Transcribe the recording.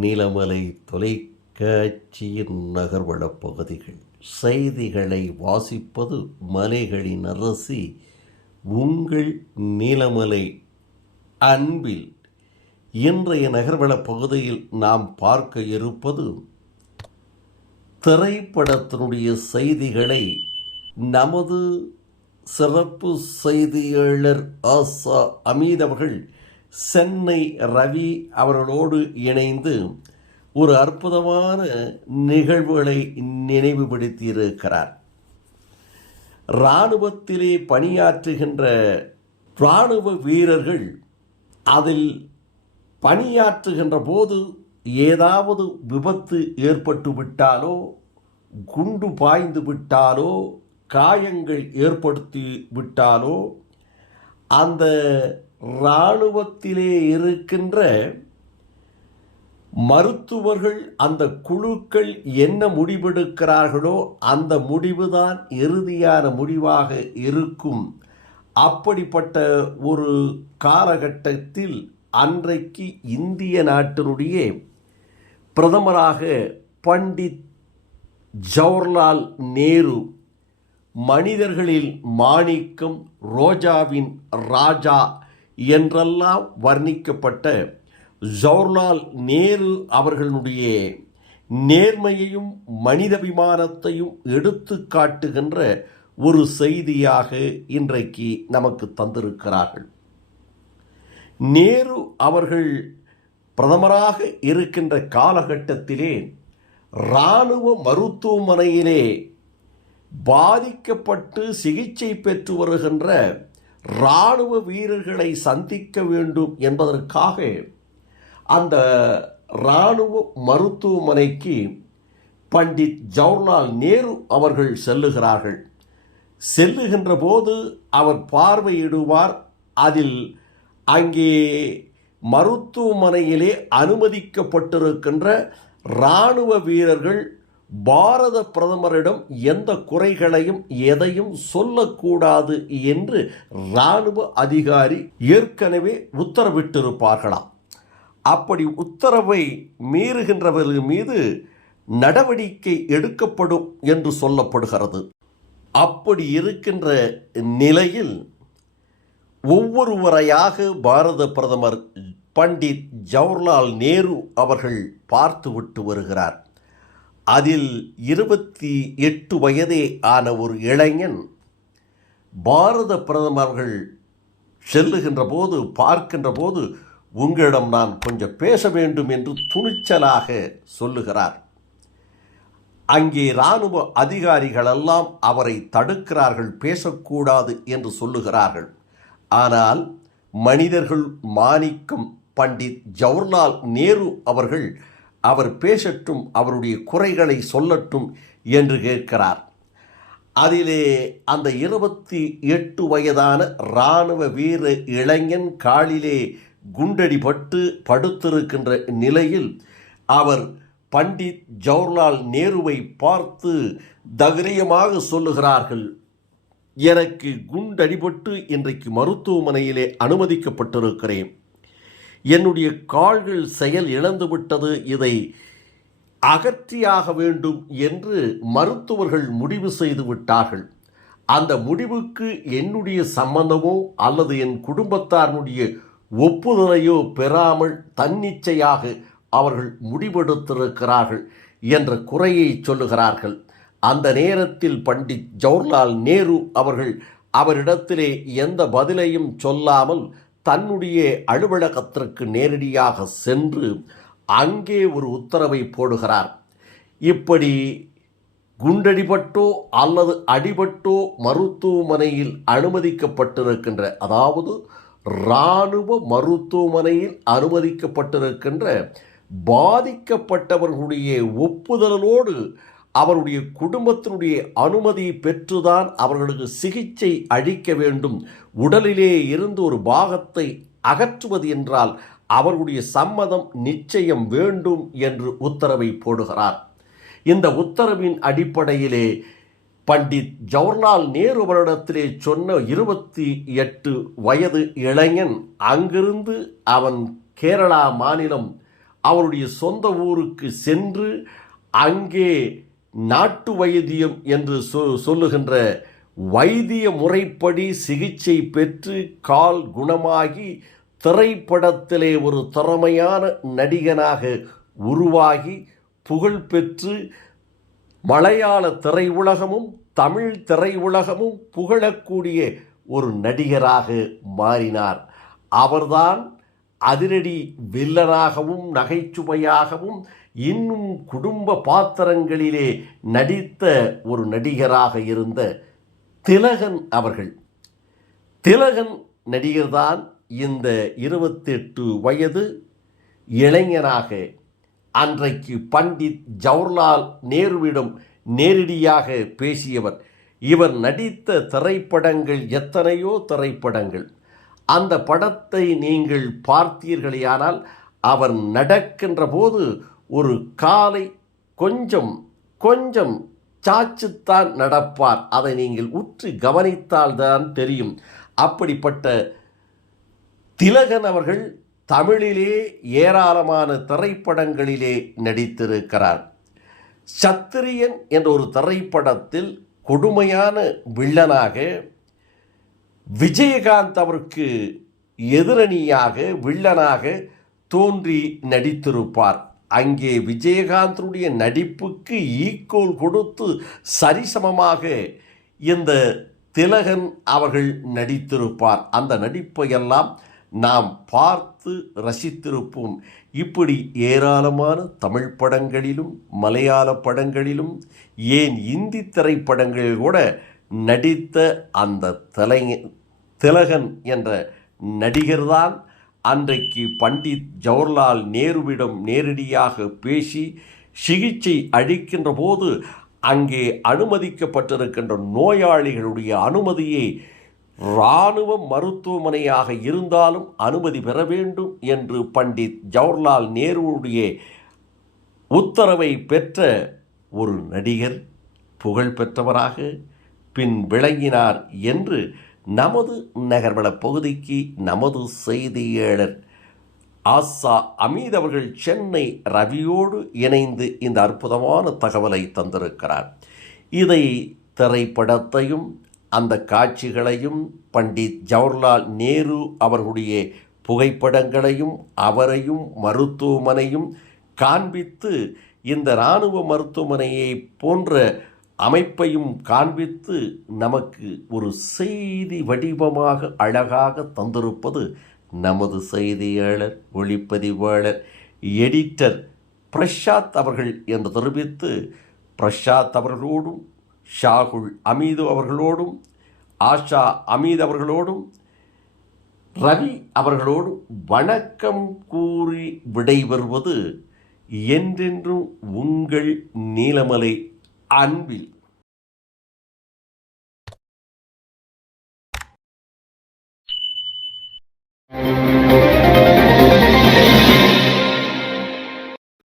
நீலமலை தொலைக்காட்சியின் நகர்வள பகுதிகள் செய்திகளை வாசிப்பது மலைகளின் அரசி உங்கள் நீலமலை அன்பில். இன்றைய நகர்வள பகுதியில் நாம் பார்க்க இருப்பது திரைப்படத்தினுடைய செய்திகளை நமது சிறப்பு செய்தியாளர் ஆசா அமீத் அவர்கள் சென்னை ரவி அவர்களோடு இணைந்து ஒரு அற்புதமான நிகழ்வுகளை நினைவுபடுத்தியிருக்கிறார். இராணுவத்திலே பணியாற்றுகின்ற இராணுவ வீரர்கள் அதில் பணியாற்றுகின்ற போது ஏதாவது விபத்து ஏற்பட்டு விட்டாலோ, குண்டு பாய்ந்து விட்டாலோ, காயங்கள் ஏற்படுத்தி விட்டாலோ, அந்த இராணுவத்திலே இருக்கின்ற மருத்துவர்கள் அந்த குழுக்கள் என்ன முடிவெடுக்கிறார்களோ அந்த முடிவுதான் இறுதியான முடிவாக இருக்கும். அப்படிப்பட்ட ஒரு காலகட்டத்தில் அன்றைக்கு இந்திய நாட்டினுடைய பிரதமராக பண்டிட் ஜவஹர்லால் நேரு, மனிதர்களில் மாணிக்கம், ரோஜாவின் ராஜா என்றெல்லாம் வர்ணிக்கப்பட்ட ஜவஹர்லால் நேரு அவர்களுடைய நேர்மையையும் மனிதாபிமானத்தையும் எடுத்து காட்டுகின்ற ஒரு செய்தியாக இன்றைக்கு நமக்கு தந்திருக்கிறார்கள். நேரு அவர்கள் பிரதமராக இருக்கின்ற காலகட்டத்திலே இராணுவ மருத்துவமனையிலே பாதிக்கப்பட்டு சிகிச்சை பெற்று வருகின்ற இராணுவ வீரர்களை சந்திக்க வேண்டும் என்பதற்காக அந்த இராணுவ மருத்துவமனைக்கு பண்டிட் ஜவஹர்லால் நேரு அவர்கள் செல்லுகிறார்கள். செல்லுகின்ற போது அவர் பார்வையிடுவார். அதில் அங்கே மருத்துவமனையிலே அனுமதிக்கப்பட்டிருக்கின்ற இராணுவ வீரர்கள் பாரத பிரதமரிடம் எந்த குறைகளையும் எதையும் சொல்லக்கூடாது என்று இராணுவ அதிகாரி ஏற்கனவே உத்தரவிட்டிருப்பார்களாம். அப்படி உத்தரவை மீறுகின்றவர்கள் மீது நடவடிக்கை எடுக்கப்படும் என்று சொல்லப்படுகிறது. அப்படி இருக்கின்ற நிலையில் ஒவ்வொருவரையாக பாரத பிரதமர் பண்டிட் ஜவஹர்லால் நேரு அவர்கள் பார்த்துவிட்டு வருகிறார். அதில் 28 வயதே ஆன ஒரு இளைஞன் பாரத பிரதமர்கள் செல்லுகின்ற போது பார்க்கின்ற போது, உங்களிடம் நான் கொஞ்சம் பேச வேண்டும் என்று துணிச்சலாக சொல்லுகிறார். அங்கே இராணுவ அதிகாரிகளெல்லாம் அவரை தடுக்கிறார்கள், பேசக்கூடாது என்று சொல்லுகிறார்கள். ஆனால் மனிதர்கள் மாணிக்கம் பண்டிட் ஜவஹர்லால் நேரு அவர்கள் அவர் பேசட்டும், அவருடைய குறைகளை சொல்லட்டும் என்று கேட்கிறார். அதிலே அந்த 28 வயதான இராணுவ வீர இளைஞன் காலிலே குண்டடிபட்டு படுத்திருக்கின்ற நிலையில் அவர் பண்டிட் ஜவஹர்லால் நேருவை பார்த்து தைரியமாக சொல்லுகிறார்கள், எனக்கு குண்டடிபட்டு இன்றைக்கு மருத்துவமனையிலே அனுமதிக்கப்பட்டிருக்கிறேன். என்னுடைய கால்கள் செயல் இழந்துவிட்டது, இதை அகற்றியாக வேண்டும் என்று மருத்துவர்கள் முடிவு செய்து விட்டார்கள். அந்த முடிவுக்கு என்னுடைய சம்பந்தமோ அல்லது என் குடும்பத்தாருடைய ஒப்புதலையோ பெறாமல் தன்னிச்சையாக அவர்கள் முடிவெடுத்திருக்கிறார்கள் என்ற குறையை சொல்லுகிறார்கள். அந்த நேரத்தில் பண்டிட் ஜவஹர்லால் நேரு அவர்கள் அவரிடத்திலே எந்த பதிலையும் சொல்லாமல் தன்னுடைய அலுவலகத்திற்கு நேரடியாக சென்று அங்கே ஒரு உத்தரவை போடுகிறார். இப்படி குண்டடிபட்டோ அல்லது அடிபட்டோ மருத்துவமனையில் அனுமதிக்கப்பட்டிருக்கின்ற, அதாவது இராணுவ மருத்துவமனையில் அனுமதிக்கப்பட்டிருக்கின்ற பாதிக்கப்பட்டவர்களுடைய ஒப்புதலோடு அவருடைய குடும்பத்தினுடைய அனுமதி பெற்றுதான் அவர்களுக்கு சிகிச்சை அளிக்க வேண்டும். உடலிலே இருந்து ஒரு பாகத்தை அகற்றுவது என்றால் அவர்களுடைய சம்மதம் நிச்சயம் வேண்டும் என்று உத்தரவை போடுகிறார். இந்த உத்தரவின் அடிப்படையிலே பண்டிட் ஜவஹர்லால் நேரு அவரிடத்திலே சொன்ன 28 வயது இளைஞன் அங்கிருந்து அவன் கேரளா மாநிலம் அவருடைய சொந்த ஊருக்கு சென்று அங்கே நாட்டு வைத்தியம் என்று சொல்லுகின்ற வைத்திய முறைப்படி சிகிச்சை பெற்று கால் குணமாகி திரைப்படத்திலே ஒரு திறமையான நடிகனாக உருவாகி புகழ் பெற்று மலையாள திரையுலகமும் தமிழ் திரையுலகமும் புகழக்கூடிய ஒரு நடிகராக மாறினார். அவர்தான் அதிரடி வில்லனாகவும் நகைச்சுவையாகவும் இன்னும் குடும்ப பாத்திரங்களிலே நடித்த ஒரு நடிகராக இருந்த திலகன் அவர்கள். திலகன் நடிகர்தான் இந்த 28 வயது இளைஞனாக அன்றைக்கு பண்டித் ஜவஹர்லால் நேருவிடம் நேரடியாக பேசியவர். இவர் நடித்த திரைப்படங்கள் எத்தனையோ திரைப்படங்கள். அந்த படத்தை நீங்கள் பார்த்தீர்களேயானால் அவர் நடக்கின்ற போது ஒரு காலை கொஞ்சம் கொஞ்சம் சாச்சுத்தான் நடப்பார். அதை நீங்கள் உற்று கவனித்தால்தான் தெரியும். அப்படிப்பட்ட திலகன் அவர்கள் தமிழிலே ஏராளமான திரைப்படங்களிலே நடித்திருக்கிறார். சத்திரியன் என்ற ஒரு திரைப்படத்தில் கொடுமையான வில்லனாக விஜயகாந்த் அவருக்கு எதிரணியாக வில்லனாக தோன்றி நடித்திருப்பார். அங்கே விஜயகாந்தனுடைய நடிப்புக்கு ஈக்குவல் கொடுத்து சரிசமமாக இந்த திலகன் அவர்கள் நடித்திருப்பார். அந்த நடிப்பையெல்லாம் நாம் பார்த்து ரசித்திருப்போம். இப்படி ஏராளமான தமிழ் படங்களிலும் மலையாள படங்களிலும் ஏன் இந்தி திரைப்படங்களில் கூட நடித்த அந்த திலகன் என்ற நடிகர்தான் அன்றைக்கு பண்டித் ஜவஹர்லால் நேருவிடம் நேரடியாக பேசி சிகிச்சை அளிக்கின்ற போது அங்கே அனுமதிக்கப்பட்டிருக்கின்ற நோயாளிகளுடைய அனுமதியை இராணுவ மருத்துவமனையாக இருந்தாலும் அனுமதி பெற வேண்டும் என்று பண்டித் ஜவஹர்லால் நேருவுடைய உத்தரவை பெற்ற ஒரு நடிகர், புகழ் பெற்றவராக பின் விளங்கினார் என்று நமது நகர்வள பகுதிக்கு நமது செய்தியாளர் ஆசா அமீத் அவர்கள் சென்னை ரவியோடு இணைந்து இந்த அற்புதமான தகவலை தந்திருக்கிறார். இதை திரைப்படத்தையும் அந்த காட்சிகளையும் பண்டித் ஜவஹர்லால் நேரு அவர்களுடைய புகைப்படங்களையும் அவரையும் மருத்துவமனையும் காண்பித்து இந்த இராணுவ மருத்துவமனையை போன்ற அமைப்பையும் காண்பித்து நமக்கு ஒரு செய்தி வடிவமாக அழகாக தந்திருப்பது நமது செய்தியாளர் ஒளிப்பதிவாளர் எடிட்டர் பிரசாத் அவர்கள் என்று தெரிவித்து, பிரசாத் அவர்களோடும் ஷாகுல் அமீது அவர்களோடும் ஆஷா அமீத் அவர்களோடும் ரவி அவர்களோடும் வணக்கம் கூறி விடைபெறுவது என்றென்றும் உங்கள் நீலமலை அன்பில்